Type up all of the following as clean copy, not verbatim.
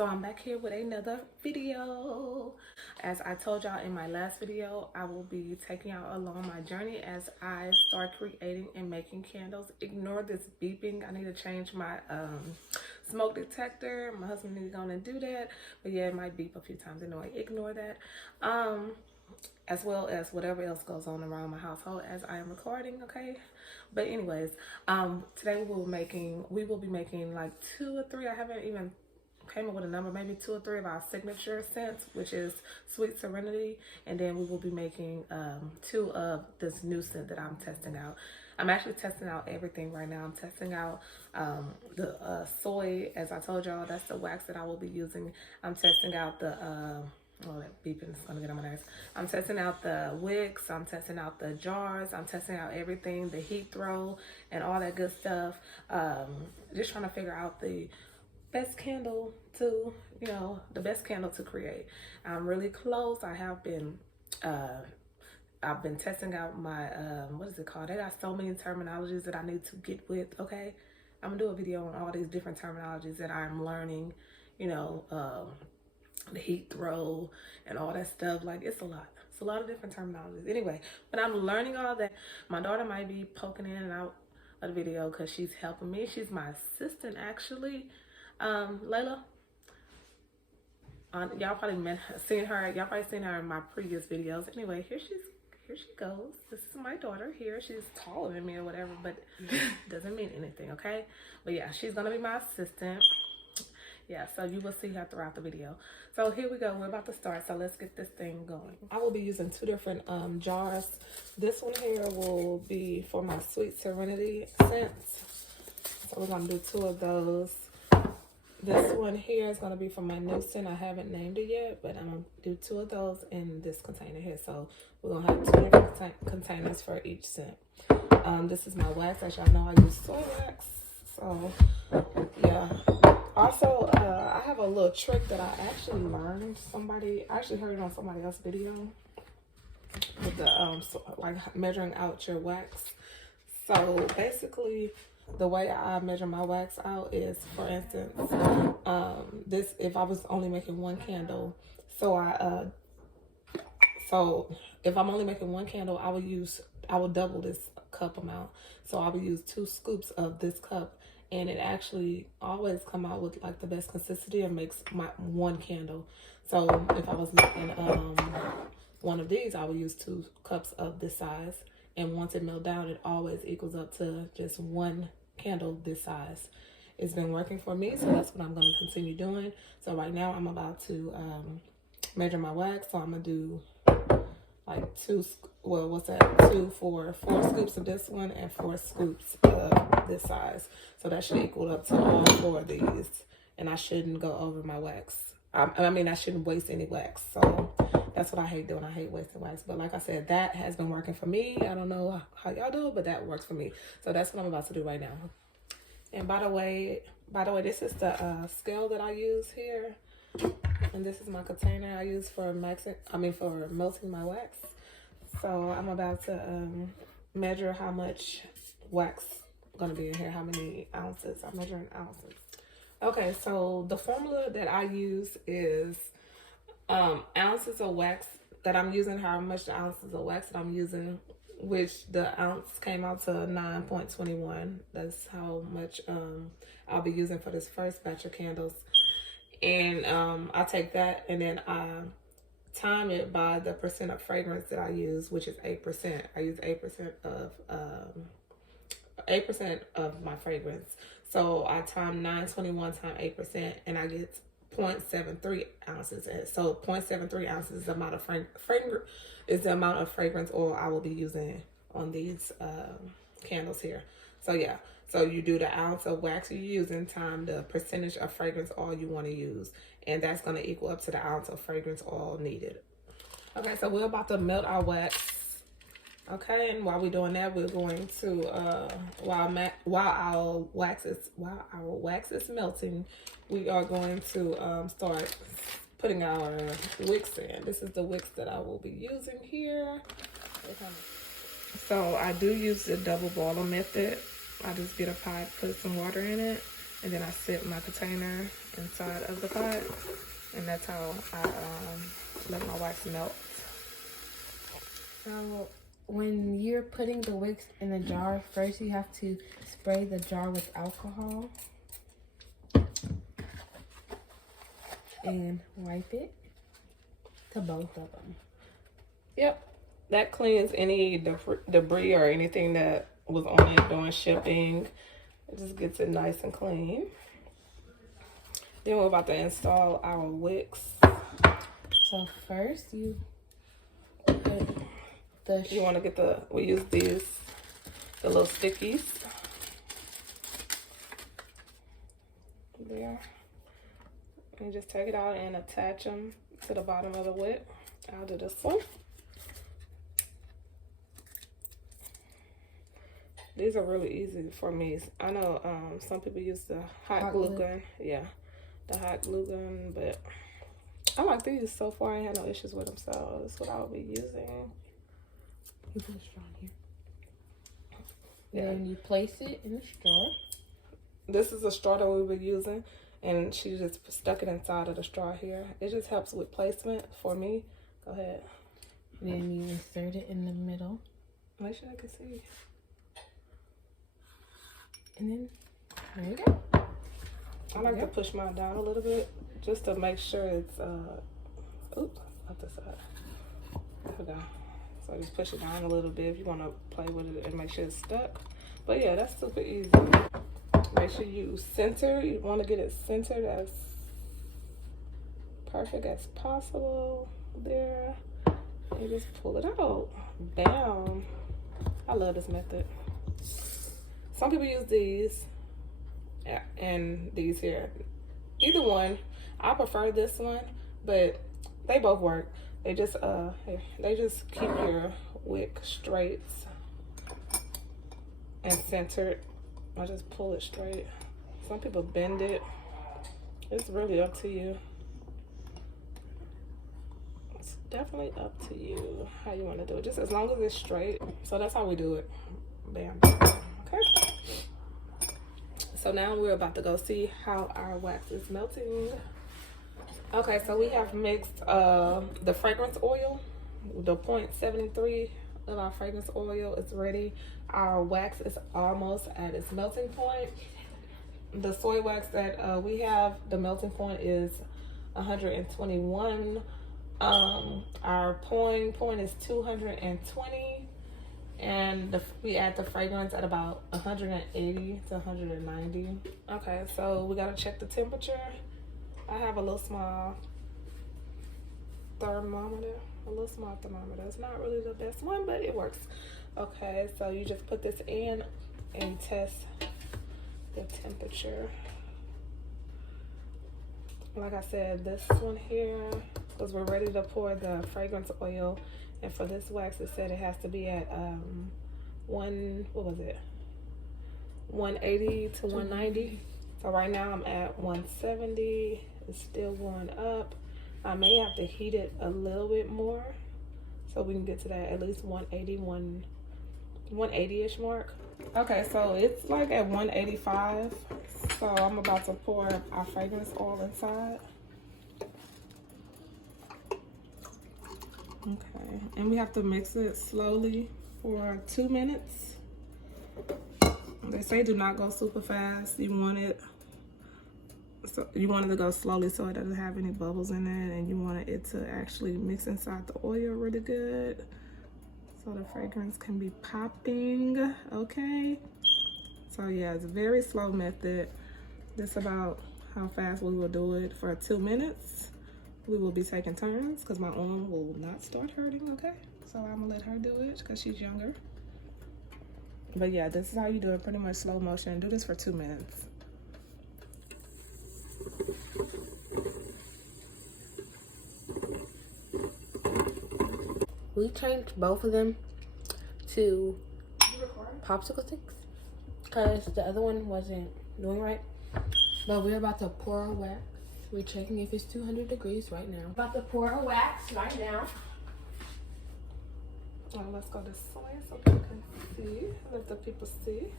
So I'm back here with another video. As I told y'all in my last video, I will be taking y'all along my journey as I start creating and making candles. Ignore this beeping. I need to change my smoke detector. My husband needs to go and do that. But yeah, it might beep a few times anyway. Ignore that. As well as whatever else goes on around my household as I am recording, okay? But anyways, today we will be making like 2 or 3. I haven't even came up with a number, maybe 2 or 3 of our signature scents, which is Sweet Serenity, and then we will be making 2 of this new scent that I'm testing out. I'm actually testing out everything right now. I'm testing out the soy, as I told y'all, that's the wax that I will be using. I'm testing out the oh, that beeping is gonna get on my nerves. I'm testing out the wicks, I'm testing out the jars, I'm testing out everything, the heat throw and all that good stuff. Just trying to figure out the best candle to, the best candle to create. I'm really close. I've been testing out my, what is it called? They got so many terminologies that I need to get with, okay? I'm gonna do a video on all these different terminologies that I'm learning, the heat throw and all that stuff. Like, it's a lot of different terminologies anyway, but I'm learning all that. My daughter might be poking in and out of the video because she's helping me. She's my assistant actually. Layla, y'all probably seen her in my previous videos. Anyway, here she goes. This is my daughter here. She's taller than me or whatever, but doesn't mean anything, okay? But yeah, she's gonna be my assistant. Yeah, so you will see her throughout the video. So here we go. We're about to start. So let's get this thing going. I will be using 2 different jars. This one here will be for my Sweet Serenity scents. So we're going to do 2 of those. This one here is going to be for my new scent. I haven't named it yet, but I'm going to do 2 of those in this container here. So we're going to have 2 different containers for each scent. This is my wax. As y'all know, I use soy wax. So, yeah. Also, I have a little trick that I actually learned. I actually heard it on somebody else's video with the like measuring out your wax. So basically, the way I measure my wax out is, for instance, if I was only making 1 candle, so if I'm only making 1 candle, I will double this cup amount. So I will use 2 scoops of this cup. And it actually always come out with like the best consistency and makes my 1 candle. So if I was making one of these, I would use 2 cups of this size. And once it melts down, it always equals up to just 1 candle this size. It's been working for me, so that's what I'm going to continue doing. So right now I'm about to measure my wax. So I'm going to do like 2 for 4 scoops of this one and 4 scoops of this size. So that should equal up to all 4 of these. And I shouldn't go over my wax. I shouldn't waste any wax. So that's what I hate doing. I hate wasting wax. But like I said, that has been working for me. I don't know how y'all do it, but that works for me. So that's what I'm about to do right now. And by the way, this is the scale that I use here. And this is my container I use for melting my wax. So I'm about to measure how much wax gonna be in here, how many ounces. I'm measuring ounces. Okay, so the formula that I use is ounces of wax that I'm using, how much the ounces of wax that I'm using, which the ounce came out to 9.21. That's how much I'll be using for this first batch of candles. And I take that and then I time it by the percent of fragrance that I use, which is 8%. I use 8% of my fragrance. So I time 921 times 8%, and I get 0.73 ounces. So 0.73 ounces is the amount of fragrance oil I will be using on these candles here. So yeah. So you do the ounce of wax you're using times the percentage of fragrance oil you want to use. And that's going to equal up to the ounce of fragrance oil needed. Okay, so we're about to melt our wax. Okay, and while we're doing that, we're going to, while our wax is melting, we are going to start putting our wicks in. This is the wicks that I will be using here. So I do use the double boiler method. I just get a pot, put some water in it, and then I set my container inside of the pot, and that's how I let my wax melt. So when you're putting the wicks in the jar, first you have to spray the jar with alcohol and wipe it to both of them. Yep, that cleans any debris or anything that was on it during shipping. It just gets it nice and clean. Then we're about to install our wicks. So first you put you want to get we use the little stickies. There. And just take it out and attach them to the bottom of the wick. I'll do this one. These are really easy for me. I know some people use the hot glue gun. Yeah, the hot glue gun, but I like these so far. I ain't had no issues with them, so that's what I'll be using. You put a straw in here. Yeah. Then you place it in the straw. This is a straw that we were using, and she just stuck it inside of the straw here. It just helps with placement for me. Go ahead. Then you insert it in the middle. Make sure I can see. And then, there you go. I like to push mine down a little bit just to make sure it's, oops, not this side. There we go. So just push it down a little bit if you want to play with it and make sure it's stuck. But yeah, that's super easy. Make sure you center. You want to get it centered as perfect as possible. There. And just pull it out. Bam. I love this method. Some people use these and these here. Either one. I prefer this one, but they both work. They just keep your wick straight and centered. I just pull it straight. Some people bend it. It's really up to you. It's definitely up to you how you want to do it. Just as long as it's straight. So that's how we do it. Bam. Okay. So now we're about to go see how our wax is melting. Okay, so we have mixed the fragrance oil. The 0.73 of our fragrance oil is ready. Our wax is almost at its melting point. The soy wax that we have, the melting point is 121. Our point is 220. And we add the fragrance at about 180 to 190. Okay, so we gotta check the temperature. I have a little small thermometer. It's not really the best one, but it works. Okay, so you just put this in and test the temperature. Like I said, this one here, because we're ready to pour the fragrance oil. And for this wax, it said it has to be at 180 to 190. So right now I'm at 170. It's still going up. I may have to heat it a little bit more so we can get to that at least 180-ish mark. Okay, so it's like at 185. So I'm about to pour our fragrance oil inside. Okay, and we have to mix it slowly for 2 minutes. They say do not go super fast. You want it to go slowly so it doesn't have any bubbles in it, and you want it to actually mix inside the oil really good so the fragrance can be popping. Okay, so yeah, it's a very slow method. This is about how fast we will do it for 2 minutes. We will be taking turns because my arm will not start hurting, okay? So I'm gonna let her do it because she's younger. But yeah, this is how you do it, pretty much slow motion. Do this for 2 minutes. We changed both of them to popsicle sticks because the other one wasn't doing right. But we're about to pour our wax. We're checking if it's 200 degrees right now. About to pour our wax right now. Oh, let's go this way so people can see. Let the people see.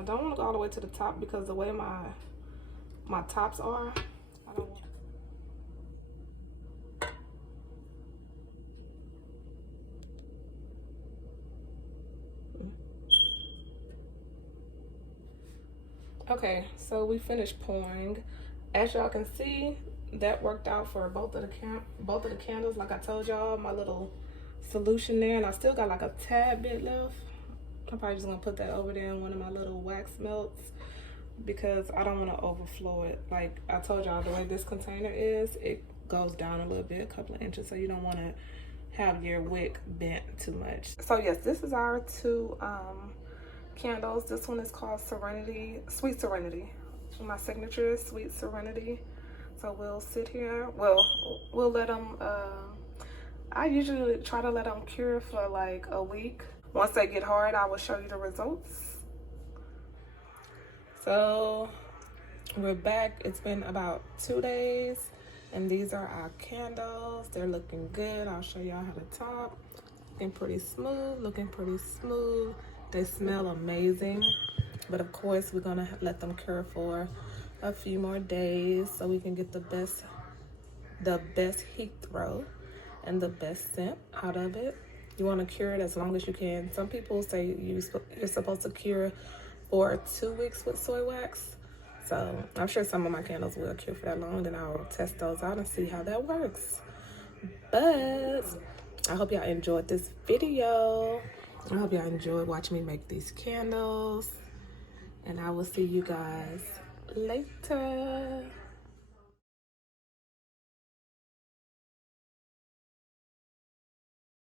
I don't want to go all the way to the top because the way my tops are, I don't want. Okay, so we finished pouring. As y'all can see, that worked out for both of the candles. Like I told y'all, my little solution there, and I still got like a tad bit left. I'm probably just gonna put that over there in one of my little wax melts because I don't want to overflow it. Like I told y'all, the way this container is, it goes down a little bit, a couple of inches, so you don't want to have your wick bent too much. So yes, this is our two candles. This one is called Serenity, Sweet Serenity. My signature is Sweet Serenity. So we'll sit here. We'll let them. I usually try to let them cure for like a week. Once they get hard, I will show you the results. So we're back. It's been about 2 days, and these are our candles. They're looking good. I'll show y'all how the top. Looking pretty smooth. They smell amazing, but of course we're gonna let them cure for a few more days so we can get the best heat throw and the best scent out of it. You want to cure it as long as you can. Some people say you're supposed to cure for 2 weeks with soy wax. So I'm sure some of my candles will cure for that long. Then I'll test those out and see how that works. But I hope y'all enjoyed this video. I hope y'all enjoyed watching me make these candles. And I will see you guys later.